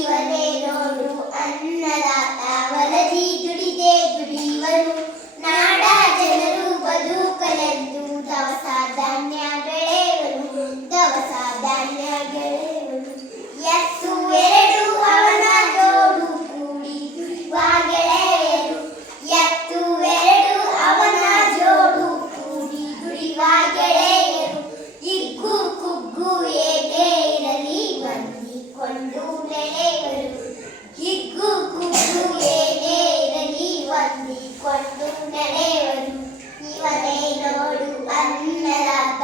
ಇವನೇ ನೋಡು ಅನ್ನದಾತ ವರದಿ ದುಡಿದೆ ದುಡಿಯುವನು ನಾಡ ಜನರು ಬದುಕಲೆಂದು ದವಸ ಧಾನ್ಯ ಬೆಳೆಯುವನು ದವಸ ಧಾನ್ಯ ಬೆಳೆಯುವನು ಎತ್ತು ಎರಡು ಅವನ ಜೋಡು ಕೂಡಿ ದುಡಿಯುವ ಗೆಳೆಯರು ಎತ್ತು ಎರಡು ಅವನ ಜೋಡು ಕೂಡಿ ದುಡಿಯುವ ಗೆಳೆಯರು ಹಿಗ್ಗು ಕುಗ್ಗು ಏನೇ ಇರಲಿ ಹೊಂದಿಕೊಂಡು ನಡೆಯುವರು ಹಿಗ್ಗು ಕುಗ್ಗು ಏನೇ ಇರಲಿ ಹೊಂದಿಕೊಂಡು ನಡೆಯುವರು ಇವನೇ ನೋಡು ಅನ್ನದಾತ